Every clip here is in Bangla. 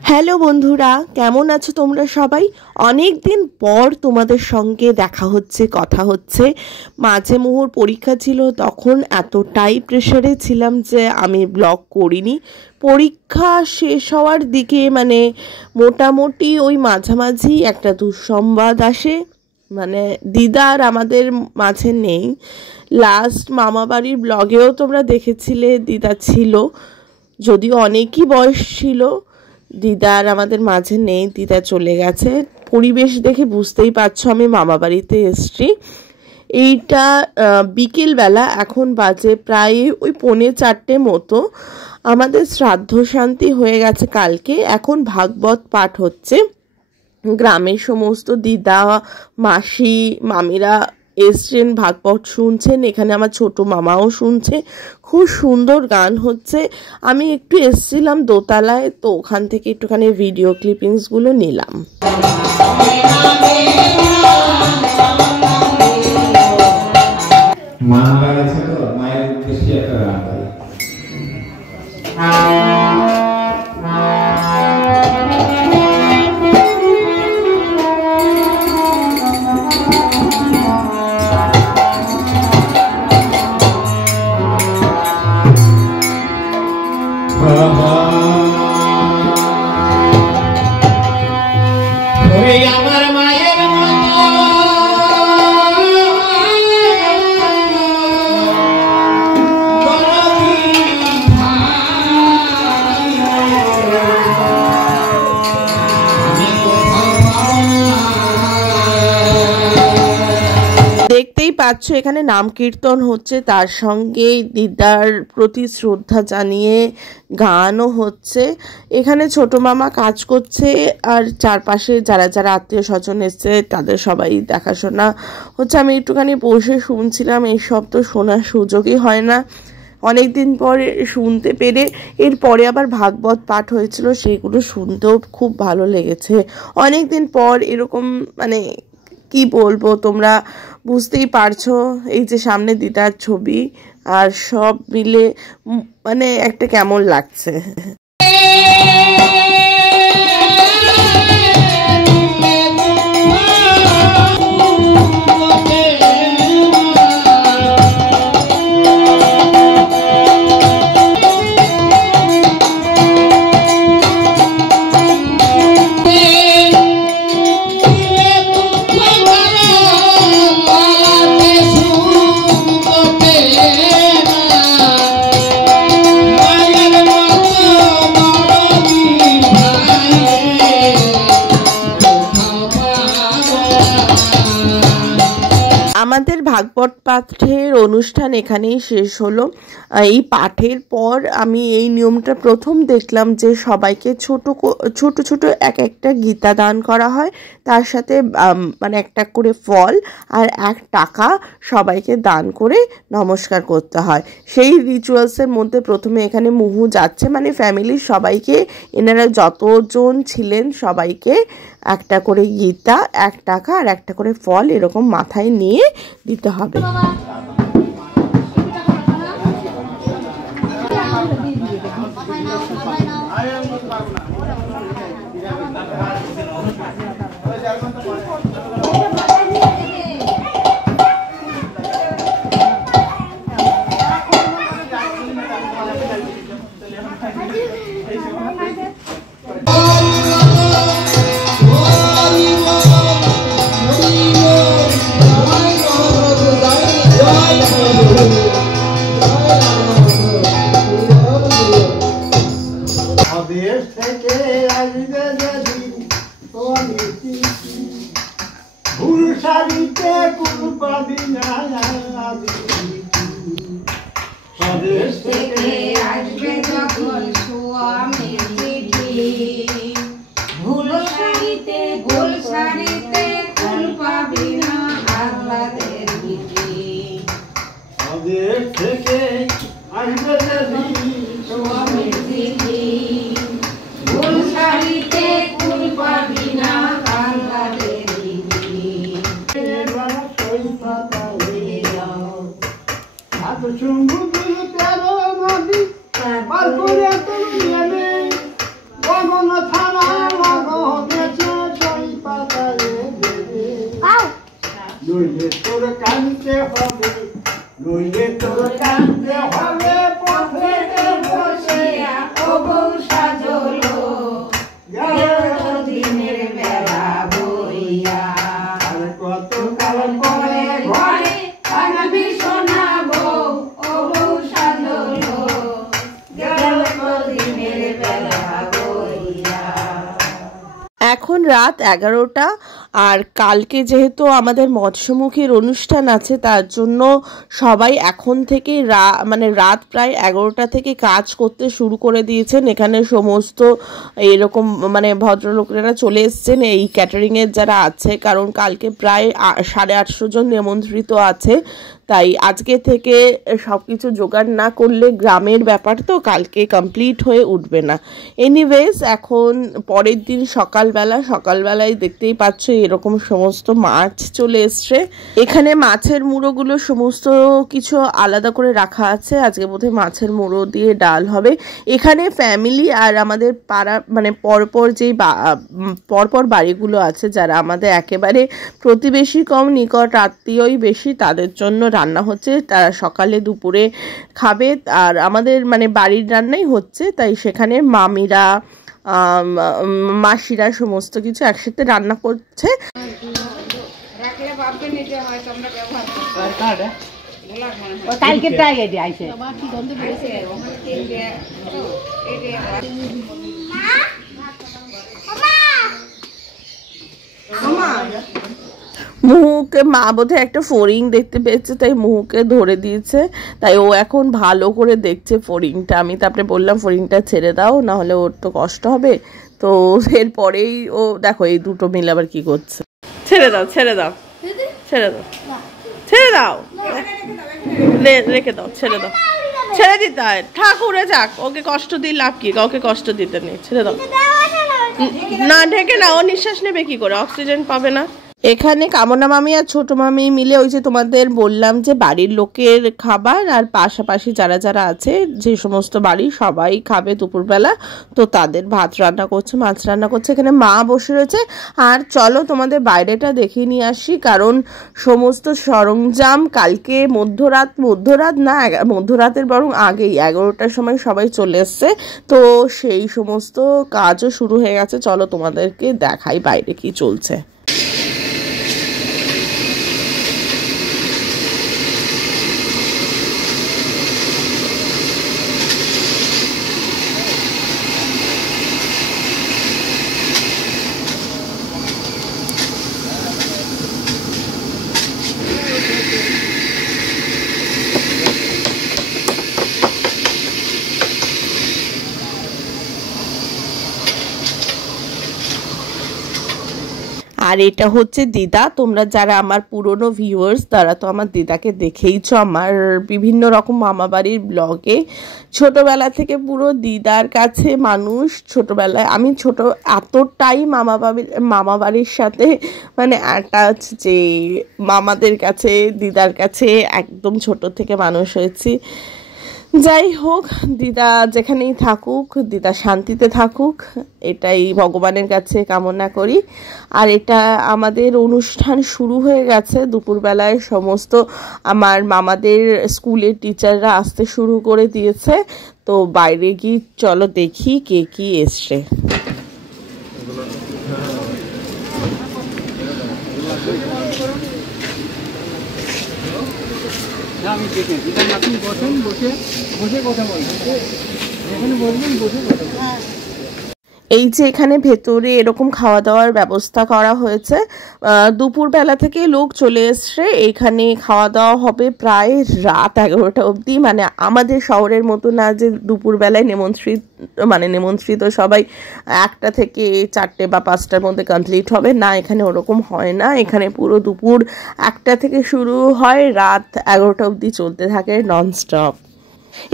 হ্যালো বন্ধুরা, কেমন আছো তোমরা সবাই? অনেক দিন পর তোমাদের সঙ্গে দেখা হচ্ছে, কথা হচ্ছে। মাঝে মোহর পরীক্ষা ছিল, তখন এতটাই প্রেশারে ছিলাম যে আমি ব্লগ করিনি। পরীক্ষা শেষ হওয়ার দিকে মোটামুটি ওই মাঝামাঝি একটা দুঃসংবাদ আসে, দিদা আর আমাদের মাঝে নেই। লাস্ট মামা বাড়ির ব্লগেও তোমরা দেখেছিলে দিদা ছিল, যদিও অনেকই বয়স ছিল। দিদা আর আমাদের মাঝে নেই, দিদা চলে গেছে। পরিবেশ দেখে বুঝতেই পারছো আমি মামা বাড়িতে এসছি। এইটা বিকেলবেলা, এখন বাজে প্রায় ওই 3:45 মতো। আমাদের শ্রাদ্ধ শান্তি হয়ে গেছে কালকে, এখন ভাগবত পাঠ হচ্ছে। গ্রামের সমস্ত দিদা, মাসি, মামিরা এসছেন, ভাগবত শুনছেন। এখানে আমার ছোট মামাও শুনছে। খুব সুন্দর গান হচ্ছে। আমি একটু এসছিলাম দোতলায়, তো ওখান থেকে একটুখানি ভিডিও ক্লিপিংসগুলো নিলাম। দেখতেই পাচ্ছ এখানে নাম কীর্তন হচ্ছে, তার সঙ্গে দিদার প্রতি শ্রদ্ধা জানিয়ে গানও হচ্ছে। এখানে ছোট মামা কাজ করছে, আর চারপাশে যারা যারা আত্মীয় স্বজন এসছে তাদের সবাই দেখাশোনা হচ্ছে। আমি একটুখানি বসে শুনছিলাম, এইসব তো শোনার সুযোগই হয় না অনেক দিন পরে শুনতে পেরে। এরপরে আবার ভাগবত পাঠ হয়েছিল, সেইগুলো শুনতেও খুব ভালো লেগেছে। অনেক দিন পর এরকম কি বলবো, তোমরা বুঝতেই পারছো। এই যে সামনে দিদার ছবি, আর সব মিলে একটা কেমন লাগছে। আমাদের ভাগবত পাঠের অনুষ্ঠান এখানেই শেষ হলো। এই পাঠের পর আমি এই নিয়মটা প্রথম দেখলাম যে সবাইকে ছোট ছোট এক একটা গীতা দান করা হয়, তার সাথে একটা করে ফল আর 1 টাকা সবাইকে দান করে নমস্কার করতে হয়। সেই রিচুয়ালসের মধ্যে প্রথমে এখানে মুহু যাচ্ছে, ফ্যামিলির সবাইকে, এনারা যতজন ছিলেন সবাইকে একটা করে গীতা, 1 টাকা আর একটা করে ফল এরকম মাথায় নিয়ে দিতে হবে। স্বদেশ থেকে আসবে যখন স্বামীর চিঠি, ভুল শাড়িতে গোল শাড়িতে ফুল পাবি না আহ্লাদের চিঠি। স্বদেশ থেকে আসবে স্বামীর চিঠি, ভুল শাড়িতে ফুল পাবি না আহ্লাদের চিঠি। সমুদ্র তেরো নদী পার করে তুমি নইলে তোর কানতে হবে, নইলে তোর কানতে হবে পথেতে বসিয়া ও বউ সাজলো দিনের বেলা বইয়া। আর কত কাল পরে ঘরে আনবি শোনাবো ও বউ সাজলো দিনের বেলা বইয়া। এখন রাত 11টা, আর কালকে যেহেতু আমাদের মৎস্যমুখীর অনুষ্ঠান আছে তার জন্য সবাই এখন থেকে মানে রাত প্রায় 11টা থেকে কাজ করতে শুরু করে দিয়েছেন। এখানে সমস্ত এরকম মানে ভদ্রলোকেরা চলে এসছেন এই ক্যাটারিংয়ের যারা আছে, কারণ কালকে প্রায় 850 জন নিমন্ত্রিত আছে। তাই আজকে থেকে সব কিছু জোগাড় না করলে গ্রামের ব্যাপার তো কালকে কমপ্লিট হয়ে উঠবে না। এনিওয়েজ এখন পরের দিন সকালবেলায় দেখতেই পাচ্ছ এরকম সমস্ত মাছ চলে এসছে। এখানে মাছের মুড়োগুলো সমস্ত কিছু আলাদা করে রাখা আছে। আজকে বোধহয় মাছের মুড়ো দিয়ে ডাল হবে। এখানে ফ্যামিলি আর আমাদের পাড়া মানে পরপর বাড়িগুলো আছে যারা আমাদের একেবারে প্রতিবেশী কম নিকট আত্মীয়ই বেশি, তাদের জন্য রান্না হচ্ছে। তারা সকালে দুপুরে খাবে, আর আমাদের মানে বাড়ির রান্নাই হচ্ছে। তাই সেখানে মামিরা মাসিরা সমস্ত কিছু একসাথে রান্না করছে। মুহুকে মা বোধহয় একটা ফড়িং দেখতে পেয়েছে, তাই মুহুকে ধরে দিয়েছে। তাই ও এখন ভালো করে দেখছে ফড়িংটা। আমি তারপরে বললাম ফড়িংটা ছেড়ে দাও, না হলে ওর তো কষ্ট হবে। তো এরপরেই ও দেখো এই দুটো মিলে আবার কি করছে। ছেড়ে দাও ছেড়ে দাও ছেড়ে দাও ছেড়ে দাও, রেখে দাও, ছেড়ে দাও, ছেড়ে দিতে হয়। ঠাকুরে যাক, ওকে কষ্ট দিয়ে লাভ কি, কাউকে কষ্ট দিতে নেই, ছেড়ে দাও। না ঢেকে না, ও নিঃশ্বাস নেবে কি করে, অক্সিজেন পাবে না। এখানে কামনা মামি আর ছোট মামি মিলে ওই যে তোমাদের বললাম যে বাড়ির লোকের খাবার আর পাশাপাশি যারা যারা আছে যে সমস্ত বাড়ি সবাই খাবে দুপুরবেলা, তো তাদের ভাত রান্না করছে, মাছ রান্না করছে। এখানে মা বসে রয়েছে। আর চলো তোমাদের বাইরেটা দেখিয়ে নিয়ে আসি, কারণ সমস্ত সরঞ্জাম কালকে মধ্যরাতের বরং আগেই 11টার সময় সবাই চলে এসছে, তো সেই সমস্ত কাজও শুরু হয়ে গেছে। চলো তোমাদেরকে দেখাই বাইরে কি চলছে। আর এটা হচ্ছে দিদা। তোমরা যারা আমার পুরনো ভিউয়ার্স তারা তো আমার দিদাকে দেখেইছো আমার বিভিন্ন রকম মামাবাড়ির ব্লগে। ছোটবেলা থেকে পুরো দিদার কাছে মানুষ। ছোটবেলায় আমি এতটাই মামাবাড়ির সাথে মানে অ্যাটাচ যে মামাদের কাছে দিদার কাছে একদম ছোট থেকে মানুষ হয়েছি। যাই হোক, দিদা যেখানেই থাকুক, দিদা শান্তিতে থাকুক, এটাই ভগবানের কাছে কামনা করি। আর এটা আমাদের অনুষ্ঠান শুরু হয়ে গেছে দুপুরবেলায়। সমস্ত আমার মামাদের স্কুলের টিচাররা আসতে শুরু করে দিয়েছে। তো বাইরে গিয়ে চলো দেখি কে কি এসছে। আমি দেখেছি আপনি বসেন, বসে কথা বলবেন, এখানে বসবেন, বসে কথা বলবেন। এই যে এখানে ভেতরে এরকম খাওয়া দাওয়ার ব্যবস্থা করা হয়েছে। দুপুরবেলা থেকে লোক চলে এসছে। এখানে খাওয়া দাওয়া হবে প্রায় রাত 11টা অবধি। মানে আমাদের শহরের মতো না যে দুপুরবেলায় নিমন্ত্রিত সবাই 1টা থেকে 4টে বা 5টার মধ্যে কমপ্লিট হবে, না এখানে ওরকম হয় না। এখানে পুরো দুপুর 1টা থেকে শুরু হয়, রাত 11টা অবধি চলতে থাকে ননস্টপ।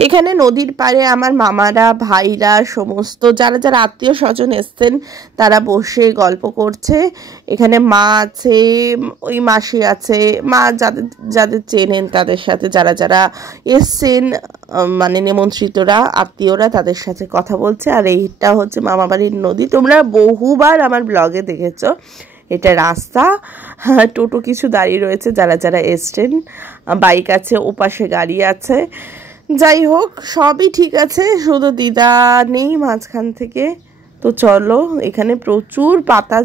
এখানে নদীর পাড়ে আমার মামারা ভাইরা সমস্ত যারা যারা আত্মীয় স্বজন এসছেন তারা বসে গল্প করছে। এখানে মা আছে, ওই মাসি আছে, মা যাদের যাদের চেনেন তাদের সাথে যারা যারা এসছেন মানে নিমন্ত্রিতরা আত্মীয়রা তাদের সাথে কথা বলছে। আর এইটা হচ্ছে মামাবাড়ির নদী, তোমরা বহুবার আমার ব্লগে দেখেছো। এটা রাস্তা, টোটো কিছু দাঁড়িয়ে রয়েছে যারা যারা এসছেন, বাইক আছে, ওপাশে গাড়ি আছে। যাই হোক সবই ঠিক আছে, শুধু দিদা নেই মাঝখান থেকে। তো চলো, এখানে প্রচুর পাতা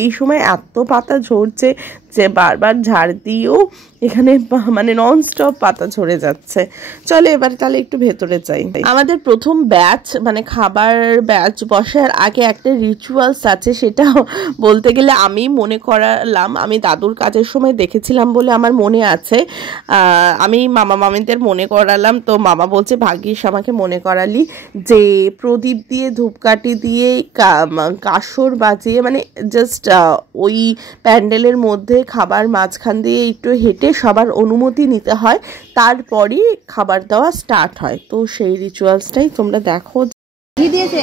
এই সময় এত পাতা ঝরছে যে বারবার ঝাড় দিয়েও এখানে মানে ননস্টপ পাতা ঝরে যাচ্ছে। চলো এবার তাহলে একটু ভেতরে যাই। আমাদের প্রথম ব্যাচ মানে খাবার ব্যাচ বসার আগে একটা রিচুয়ালস আছে, সেটা বলতে গেলে আমি মনে করালাম, আমি দাদুর কাজের সময় দেখেছিলাম বলে আমার মনে আছে। আমি মামা মামিদের মনে করালাম, তো মামা বলছে ভাগ্যিস আমাকে মনে করালি, যে প্রদীপ দিয়ে ধূপকাঠি দিয়ে কাসর বাজিয়ে মানে জাস্ট ওই প্যান্ডেলের মধ্যে খাবার মাঝখান দিয়ে একটু হেঁটে সবার অনুমতি নিতে হয়, তারপরই খাবার দেওয়া স্টার্ট হয়। তো সেই রিচুয়ালসটাই তোমরা দেখো। ঘি দিয়েছে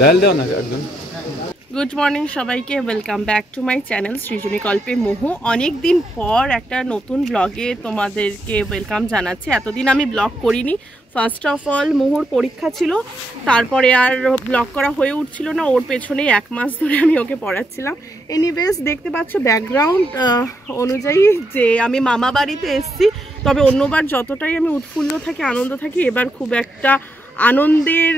ডাল দাও না একদম। গুড মর্নিং সবাইকে, welcome back to my channel Srijani Kalpe Mohu. অনেক দিন পর একটা নতুন ব্লগে তোমাদেরকে ওয়েলকাম জানাচ্ছি। এতদিন আমি ব্লগ করিনি। ফার্স্ট অফ অল মোহুর পরীক্ষা ছিল, তারপরে আর ব্লগ করা হয়ে উঠছিল না। ওর পেছনেই 1 মাস ধরে আমি ওকে পড়াচ্ছিলাম। এনিওয়েজ দেখতে পাচ্ছ ব্যাকগ্রাউন্ড অনুযায়ী যে আমি মামা বাড়িতে এসেছি, তবে অন্যবার যতটাই আমি উৎফুল্ল থাকি, আনন্দ থাকি, এবার খুব একটা আনন্দের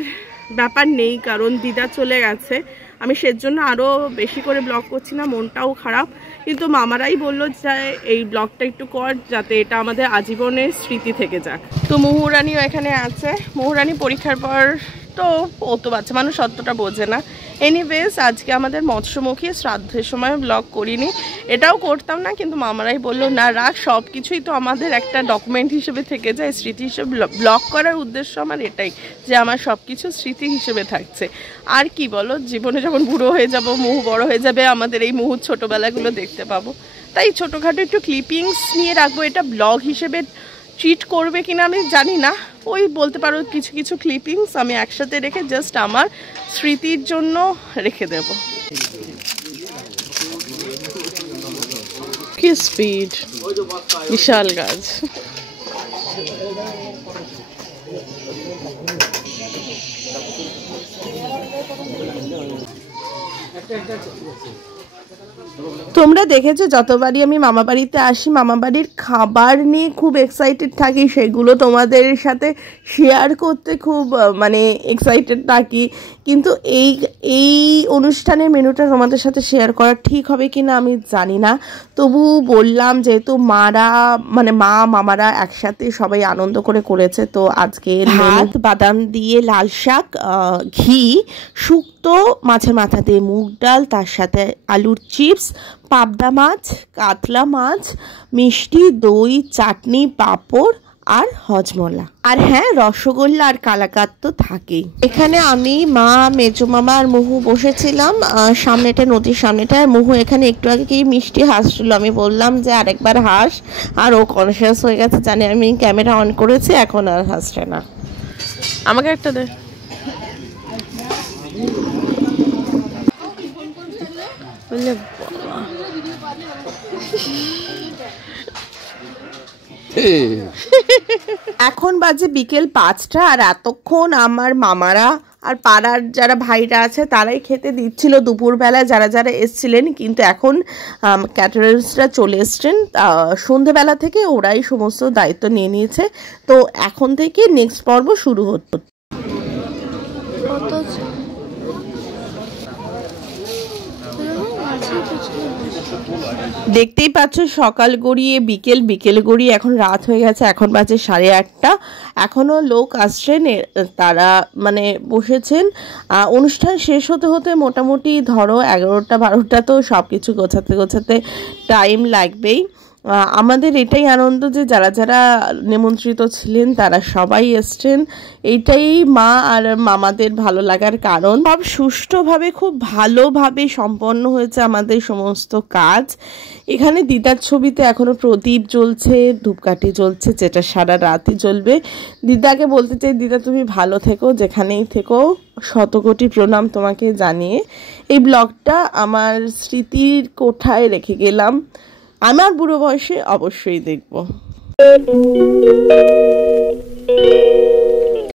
ব্যাপার নেই, কারণ দিদা চলে গেছে। আমি সেজন্য আরও বেশি করে ব্লগ করছি না, মনটাও খারাপ। কিন্তু মামারাই বললো যে এই ব্লগটা একটু কর, যাতে এটা আমাদের আজীবনের স্মৃতি থেকে যাক। তো মোহুরানিও এখানে আছে। মোহুরানি পরীক্ষার পর তো ও তো বাচ্চা মানুষ, অতটা বোঝে না। এনিওয়েজ আজকে আমাদের মৎস্যমুখী শ্রাদ্ধের সময় ব্লগ করিনি, এটাও করতাম না, কিন্তু মামারাই বললো না রাখ, সব কিছুই তো আমাদের একটা ডকুমেন্ট হিসেবে থেকে যায়, স্মৃতি হিসেবে। ব্লগ করার উদ্দেশ্য আমার এটাই, যে আমার সব কিছু স্মৃতি হিসেবে থাকছে। আর কি বলো, জীবনে যখন বুড়ো হয়ে যাব, মোহু বড় হয়ে যাবে, আমাদের এই মুহূর্ত ছোটোবেলাগুলো দেখতে পাবো। তাই ছোটোখাটো একটু ক্লিপিংস নিয়ে রাখবো। এটা ব্লগ হিসেবে ট্রিট করবে কিনা আমি জানি না, ওই বলতে পারো কিছু কিছু ক্লিপিংস আমি একসাথে রেখে জাস্ট আমার স্মৃতির জন্য রেখে দেব। কি স্পিড, বিশাল গাছ। তোমরা দেখেছো যতবারই আমি মামা বাড়িতে আসি, মামা বাড়ির খাবার নিয়ে খুব এক্সাইটেড থাকি, সেগুলো তোমাদের সাথে শেয়ার করতে খুব মানে এক্সাইটেড থাকি। কিন্তু এই অনুষ্ঠানের মেনুটা তোমাদের সাথে শেয়ার করা ঠিক হবে কি না আমি জানি না, তবু বললাম যেহেতু মামারা একসাথে সবাই আনন্দ করে করেছে। তো আজকে ভাত, বাদাম দিয়ে লাল শাক, ঘি, শুক্তো, মাছের মাথা দিয়ে মুগ ডাল, তার সাথে আলুর চিপস, পাবদা মাছ, কাতলা মাছ, মিষ্টি, দই, চাটনি, পাঁপড় আর হজমলা, আর হ্যাঁ রসগোল্লা আর কালাকাত তো থাকেই। এখানে আমি, মা, মেজো মামা আর মোহু বসেছিলাম সামনেটা, নদীর সামনেটা। আর মোহু এখানে একটু আগে কি মিষ্টি হাসছিল, আমি বললাম যে আরেকবার হাস, আর ও কনসিয়াস হয়ে গেছে, জানে আমি ক্যামেরা অন করেছি, এখন আর হাসছে না। আমাকে একটা দে। বললে এখন বাজে বিকেল 5টা, আর এতক্ষণ আমার মামারা আর পাড়ার যারা ভাইরা আছে তারাই খেতে দিচ্ছিল দুপুরবেলা যারা যারা এসছিলেন। কিন্তু এখন ক্যাটারার্সরা চলে এসছেন, সন্ধেবেলা থেকে ওরাই সমস্ত দায়িত্ব নিয়ে নিয়েছে। তো এখন থেকে নেক্সট পর্ব শুরু হতো। দেখতেই পাচ্ছ সকাল গড়িয়ে বিকেল, বিকেল গড়িয়ে এখন রাত হয়ে গেছে, এখন বাজে 8:30। এখনও লোক আসছেন, তারা মানে বসেছেন। অনুষ্ঠান শেষ হতে হতে মোটামুটি ধরো 11টা 12টা, তো সব কিছু গোছাতে গোছাতে টাইম লাগবেই। আমাদের এটাই আনন্দ যে যারা যারা নিমন্ত্রিত ছিলেন তারা সবাই এসছেন, এইটাই মা আর মামাদের ভালো লাগার কারণ। সব সুষ্ঠুভাবে খুব ভালোভাবে সম্পন্ন হয়েছে আমাদের সমস্ত কাজ। এখানে দিদার ছবিতে এখনো প্রদীপ জ্বলছে, ধূপকাঠি জ্বলছে, যেটা সারা রাতই জ্বলবে। দিদাকে বলতে চাই, দিদা তুমি ভালো থেকো, যেখানেই থেকো, শতকোটি প্রণাম তোমাকে জানিয়ে এই ব্লগটা আমার স্মৃতির কোঠায় রেখে গেলাম। আমার বুড়ো বয়সে অবশ্যই দেখব।